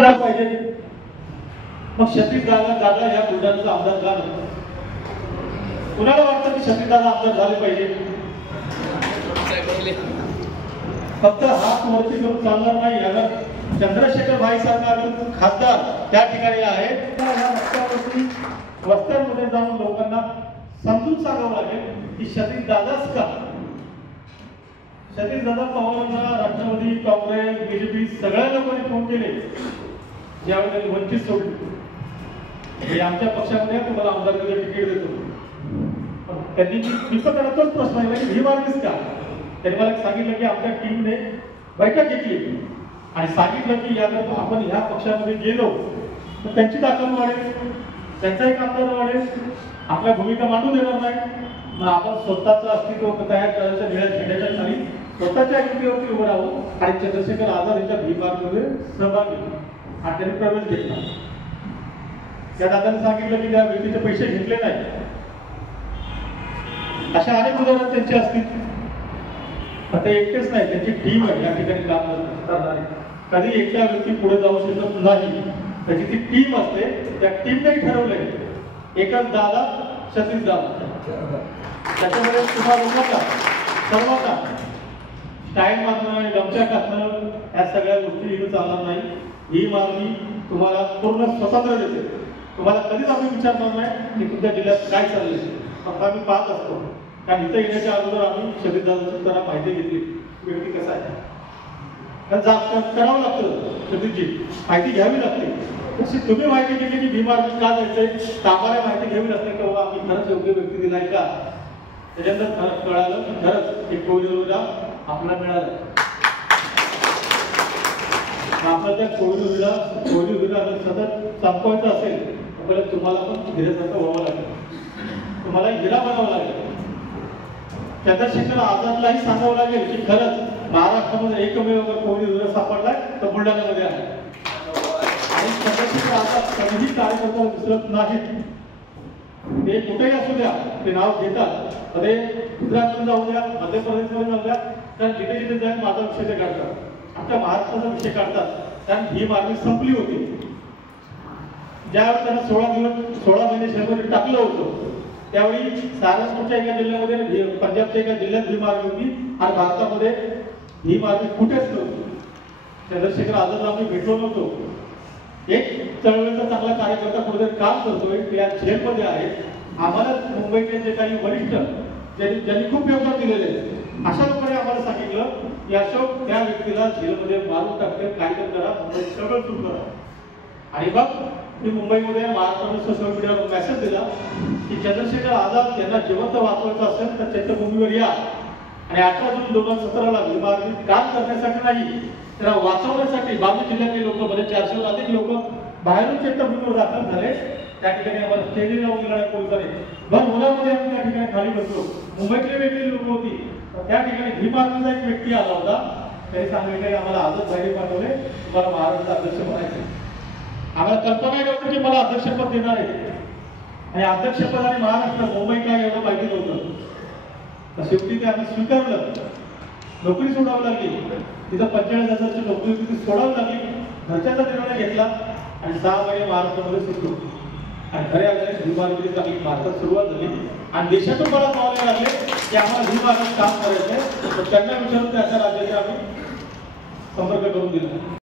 आमदार पाहिजे. मग शतीशदादा या बुलढाण्याचा आमदार का नको? कुणाला वाटतं की शतीशदादा आमदार झाले पाहिजे? फक्त हात वरती करून चालणार नाही. अगर चंद्रशेखर भाई सारखा खासदार त्या ठिकाणी आहेत तर या रस्त्यावरती वस्त्यांमध्ये जाऊन लोकांना समजून सांगावं लागेल की शतीशदादाच का. शतीशदादा पवारांना राष्ट्रवादी, काँग्रेस, बीजेपी सगळ्या लोकांनी फोन केले ज्यावेळी त्यांनी वंचित सोडली. आमच्या पक्षामध्ये तुम्हाला आमदारकीचं तिकीट देतो. त्यांनी विपक्षाला तोच प्रश्न आहे की ही मार्गीच का. त्यांनी मला सांगितलं की आमच्या टीमने बैठक घेतली आणि सांगितलं की यानंतर आपण ह्या पक्षामध्ये गेलो तर त्यांची ताकद वाढेल, त्यांचाही आमदार वाढेल, आपल्या भूमिका मांडू देणार नाही. मग आपण स्वतःचं अस्तित्व तयार करायच्या निळ्या झेंड्याच्या खाली स्वतःच्या युतीवरती उभं राहू आणि चंद्रशेखर आझाद यांच्या भीमार्गमध्ये सहभाग घेतला आणि त्यांनी प्रवेश घेतला. त्या दादाने सांगितलं की त्या व्यक्तीचे पैसे घेतले नाही. अशा अनेक उदाहरण त्यांचे असतील. आता एकटेच नाही, त्यांची टीम आहे या ठिकाणी काम करणारी. कधी एकट्या व्यक्ती पुढे जाऊ शकत नाही, त्याची ती टीम असते. त्या टीमनेही ठरवलंय एकच दादा शतीशदादा. त्याच्यामध्ये तुम्हाला लोकांना सर्वांना स्टाईल मारणं, गमच्या टाकणं या सगळ्या गोष्टी इथं चालणार नाही. ही मागणी तुम्हाला पूर्ण स्वातंत्र्य देते. तुम्हाला कधीच आम्ही विचारणार नाही की तुमच्या जिल्ह्यात काय चाललंय. फक्त आम्ही पाहत असतो. कारण इथं येण्याच्या अगोदर आम्ही शतीशदादाची त्यांना माहिती घेतली व्यक्ती कसा आहे. करावं लागतं. शतीशजी माहिती घ्यावी लागते. तशी तुम्ही माहिती घेतली की भीमार्ग का जायचंय तर आम्हाला माहिती घ्यावी लागते की बाबा आम्ही खरंच योग्य व्यक्ती दिलाय का. त्याच्यानंतर खरंच कळालं की खरंच एक कोविड आपल्याला मिळालं. आपल्याला त्या कोविड सतत संपवायचं असेल तर तुम्हाला पण हिऱ्यासारखं व्हावं लागेल. तुम्हाला हिरा बनावं लागेल. चंद्रशेखर आझादलाही सांगावं लागेल की खरंच महाराष्ट्रामध्ये एकमेव कोविड सापडलाय तर बुलढाण्यामध्ये आहे. आणि चंद्रशेखर आझाद कधीही कार्यकर्ता विसरत नाहीत. ते कुठेही असू द्या ते नाव घेतात. ते गुजरातमध्ये जाऊ द्या, मध्य प्रदेशमध्ये जाऊ द्या, तर जिथे जिथे जाईल माझा विषय ते काढतात. आमच्या महाराष्ट्राचा विषय काढतात. कारण ही मागणी संपली होती. ज्यावेळी त्यांना 16 महिने शेतमध्ये टाकलं होतं त्यावेळी सहारनपूरच्या एका जिल्ह्यामध्ये, पंजाबच्या एका जिल्ह्यात ही मागणी होती आणि भारतामध्ये ही मागणी कुठेच नव्हती. चंद्रशेखर आझादला आम्ही भेटलो नव्हतो. एक चळवळीचा चांगला कार्यकर्ता कुठेतरी काम करतोय, ते आज जेलमध्ये आहे. आम्हाला मुंबईचे जे काही वरिष्ठ ज्यांनी खूप योगदान दिलेले आहे अशा लोकांनी आम्हाला सांगितलं की अशोक त्या व्यक्तीला जेलमध्ये मारून टाकते, काहीतरी करा, मुंबईत सगळं सुरू करा. आणि मग मी मुंबईमध्ये महाराष्ट्राने सोशल मीडियावर मेसेज दिला की चंद्रशेखर आझाद यांना जिवंत वाचवायचं असेल तर चैत्यभूमीवर या आणि 18 जून 2017ला भीमार्गी काम करण्यासाठी नाही तर वाचवण्यासाठी बाजू जिल्ह्यातले लोक म्हणजे 400 अधिक लोक बाहेरून चैत्यभूमीवर दाखल झाले. त्या ठिकाणी आम्हाला स्टेजला उलगडा पोलिसांनी भर मुलामध्ये आम्ही त्या ठिकाणी खाली बसलो. मुंबईतले वेगळी लोक होती. त्या ठिकाणी भीमार्गीचा एक व्यक्ती आला होता. त्यांनी सांगितले आम्हाला आजच बाहेर पाठवले, तुम्हाला महाराष्ट्राचा अध्यक्ष बनायचे. आम्हाला कल्पना नव्हती की मला अध्यक्षपद देणार आहे. आणि अध्यक्षपद आणि महाराष्ट्र मुंबई काय एवढं माहिती नव्हतं. शेवटी ते आम्ही स्वीकारलं. नोकरी सोडावी लागली. तिथं 45,000ची नोकरी होती ती सोडावी लागली. घरच्याचा निर्णय घेतला आणि 6 महिने महाराष्ट्रामध्ये सुटलो. आणि खऱ्या अर्थाने भीमार्गी चांगली भारतात सुरुवात झाली आणि देशातून मला कळायला लागले की आम्हाला भीमार्गात काम करायचंय. तर त्यांना विचारून त्याच्या राज्याचे आम्ही संपर्क करून दिला.